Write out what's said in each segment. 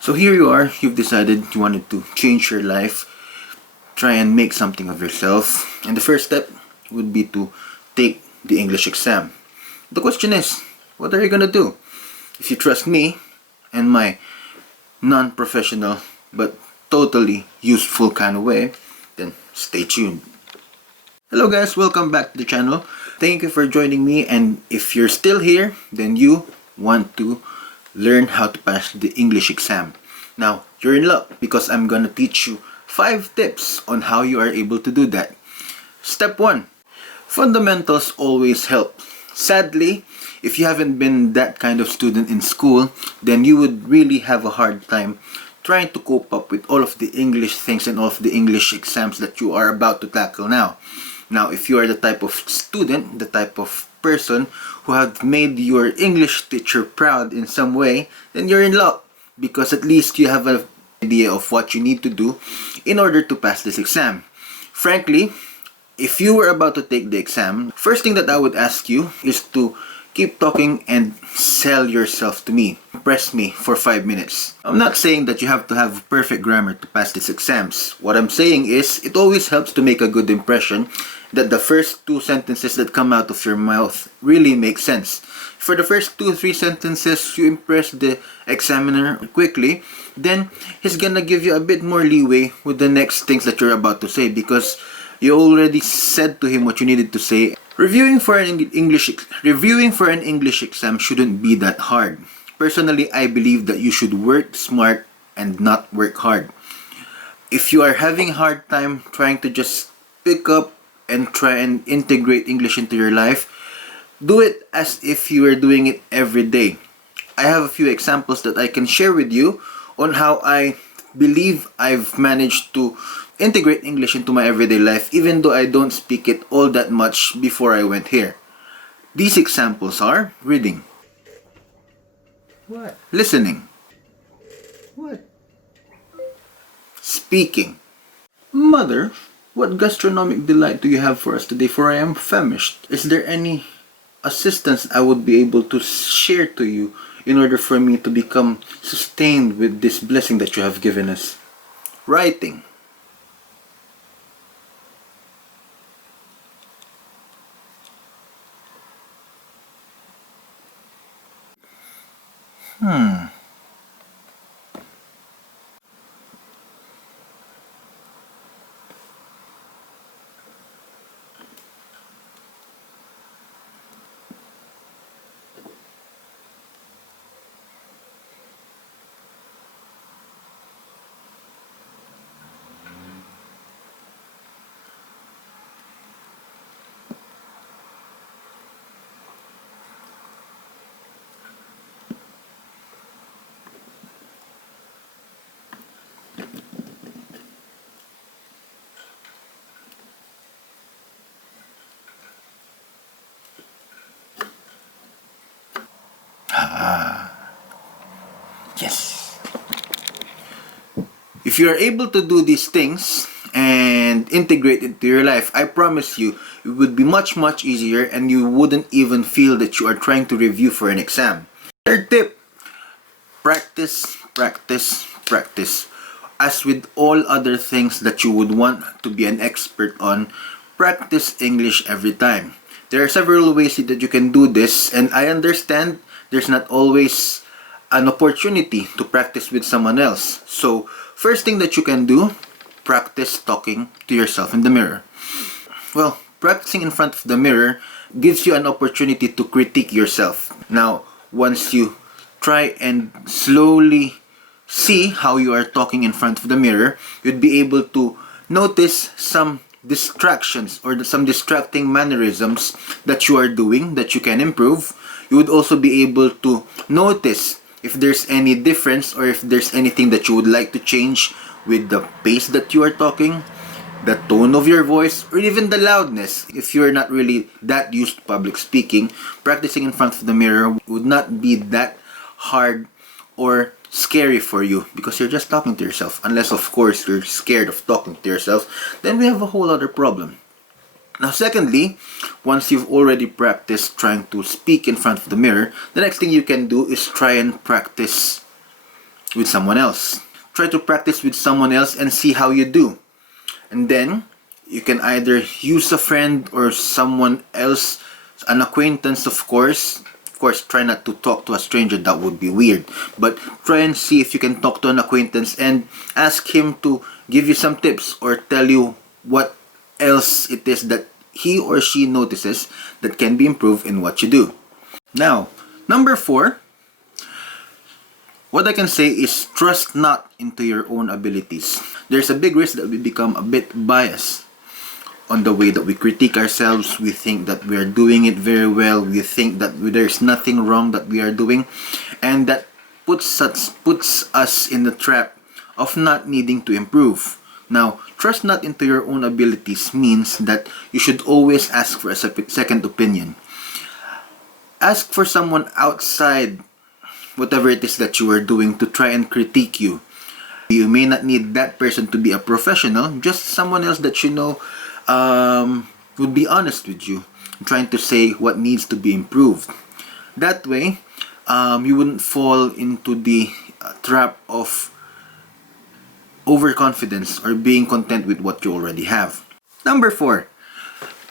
So here you are, you've decided you wanted to change your life, try and make something of yourself, and the first step would be to take the English exam. The question is, what are you gonna do? If you trust me and my non-professional but totally useful kind of way, then stay tuned. Hello guys, welcome back to the channel. Thank you for joining me, and if you're still here, then you want to learn how to pass the English exam. Now, you're in luck because I'm gonna teach you 5 tips on how you are able to do that. Step 1. Fundamentals always help. Sadly, if you haven't been that kind of student in school, then you would really have a hard time trying to cope up with all of the English things and all of the English exams that you are about to tackle now. Now, if you are the type of student, the type of person who have made your English teacher proud in some way, then you're in luck because at least you have an idea of what you need to do in order to pass this exam. Frankly, if you were about to take the exam, first thing that I would ask you is to keep talking and sell yourself to me. Impress me for 5 minutes. I'm not saying that you have to have perfect grammar to pass these exams. What I'm saying is, it always helps to make a good impression that the first 2 sentences that come out of your mouth really make sense. For the first 2-3 sentences, you impress the examiner quickly, then he's gonna give you a bit more leeway with the next things that you're about to say because you already said to him what you needed to say. Reviewing for an English exam shouldn't be that hard. Personally, I believe that you should work smart and not work hard. If you are having a hard time trying to just pick up and try and integrate English into your life, do it as if you are doing it every day. I have a few examples that I can share with you on how I believe I've managed to integrate English into my everyday life even though I don't speak it all that much before I went here. These examples are reading. What? Listening. What? Speaking. Mother, what gastronomic delight do you have for us today, for I am famished? Is there any assistance I would be able to share to you in order for me to become sustained with this blessing that you have given us? Writing. Yes. If you are able to do these things and integrate into your life, I promise you, it would be much easier and you wouldn't even feel that you are trying to review for an exam. Third tip, practice, practice, practice. As with all other things that you would want to be an expert on, practice English every time. There are several ways that you can do this, and I understand there's not always an opportunity to practice with someone else. So, first thing that you can do, practice talking to yourself in the mirror. Well, practicing in front of the mirror gives you an opportunity to critique yourself. Now, once you try and slowly see how you are talking in front of the mirror, you'd be able to notice some distractions or some distracting mannerisms that you are doing that you can improve. You would also be able to notice if there's any difference or if there's anything that you would like to change with the pace that you are talking, the tone of your voice, or even the loudness. If you're not really that used to public speaking, practicing in front of the mirror would not be that hard or scary for you because you're just talking to yourself. Unless, of course, you're scared of talking to yourself, then we have a whole other problem. Now, secondly, once you've already practiced trying to speak in front of the mirror, the next thing you can do is try and practice with someone else. Try to practice with someone else and see how you do. And then you can either use a friend or someone else, an acquaintance, of course. Of course, try not to talk to a stranger, that would be weird. But try and see if you can talk to an acquaintance and ask him to give you some tips or tell you what else it is that he or she notices that can be improved in what you do. Now, number 4, what I can say is trust not into your own abilities. There's a big risk that we become a bit biased on the way that we critique ourselves. We think that we are doing it very well. We think that there's nothing wrong that we are doing. And that puts us in the trap of not needing to improve. Now, trust not into your own abilities means that you should always ask for a second opinion. Ask for someone outside whatever it is that you are doing to try and critique you. You may not need that person to be a professional, just someone else that you know would be honest with you, trying to say what needs to be improved. That way, you wouldn't fall into the trap of overconfidence or being content with what you already have. Number 4,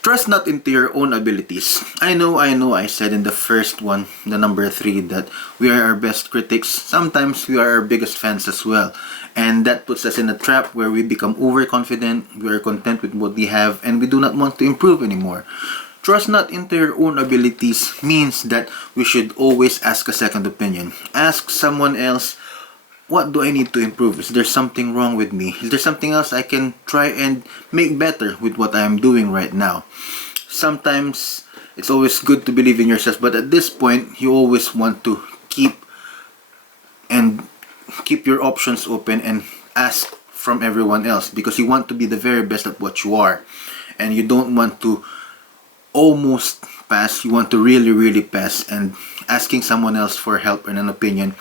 trust not into your own abilities. I know, I said in the first one, the number 3, that we are our best critics. Sometimes we are our biggest fans as well. And that puts us in a trap where we become overconfident, we are content with what we have, and we do not want to improve anymore. Trust not into your own abilities means that we should always ask a second opinion. Ask someone else, what do I need to improve? Is there something wrong with me? Is there something else I can try and make better with what I am doing right now? Sometimes it's always good to believe in yourself, but at this point, you always want to keep your options open and ask from everyone else, because you want to be the very best at what you are, and you don't want to almost pass. You want to really, really pass, and asking someone else for help and an opinion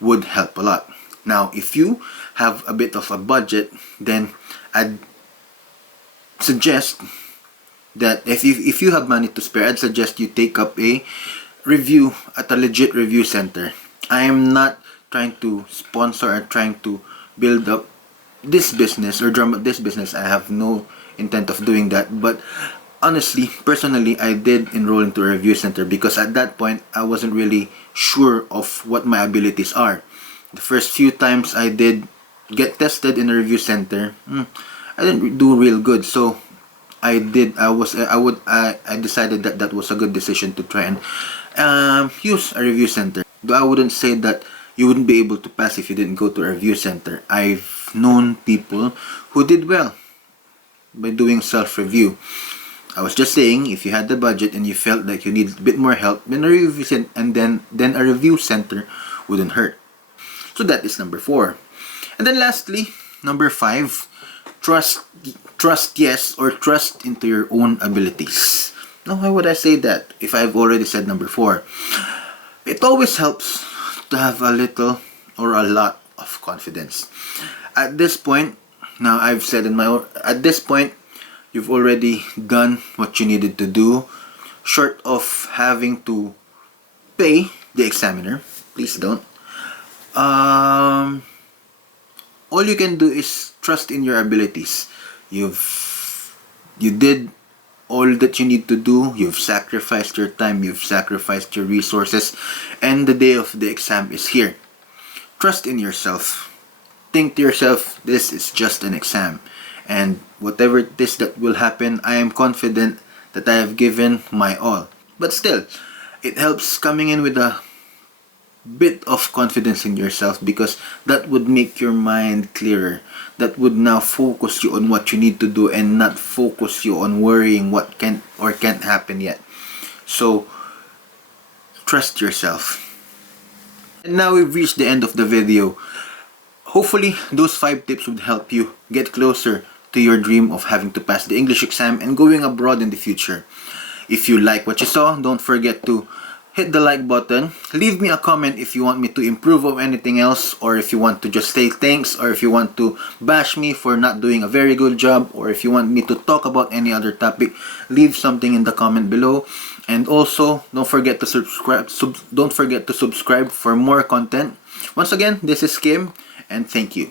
would help a lot. Now, if you have a bit of a budget, then I'd suggest that if you have money to spare, I'd suggest you take up a review at a legit review center. I am not trying to sponsor or trying to build up this business or drum up this business. I have no intent of doing that. But honestly, personally, I did enroll into a review center because at that point, I wasn't really sure of what my abilities are. The first few times I did get tested in a review center, I didn't do real good. So I decided that that was a good decision to try and use a review center. Though I wouldn't say that you wouldn't be able to pass if you didn't go to a review center. I've known people who did well by doing self-review. I was just saying, if you had the budget and you felt like you needed a bit more help, then a review center wouldn't hurt. So that is number 4. And then lastly, number 5, trust yes, or trust into your own abilities. Now, why would I say that if I've already said number 4? It always helps to have a little or a lot of confidence. At this point, at this point, you've already done what you needed to do, short of having to pay the examiner. Please don't. All you can do is trust in your abilities. You did all that you need to do. You've sacrificed your time, you've sacrificed your resources, and the day of the exam is here. Trust in yourself. Think to yourself, this is just an exam, and whatever it is that will happen, I am confident that I have given my all. But still, it helps coming in with a bit of confidence in yourself, because that would make your mind clearer. That would now focus you on what you need to do and not focus you on worrying what can or can't happen yet. So trust yourself. And now we've reached the end of the video. Hopefully those 5 tips would help you get closer to your dream of having to pass the English exam and going abroad in the future. If you like what you saw, don't forget to hit the like button. Leave me a comment if you want me to improve on anything else, or if you want to just say thanks, or if you want to bash me for not doing a very good job, or if you want me to talk about any other topic. Leave something in the comment below. And also, don't forget to subscribe for more content. Once again, this is Kim, and thank you.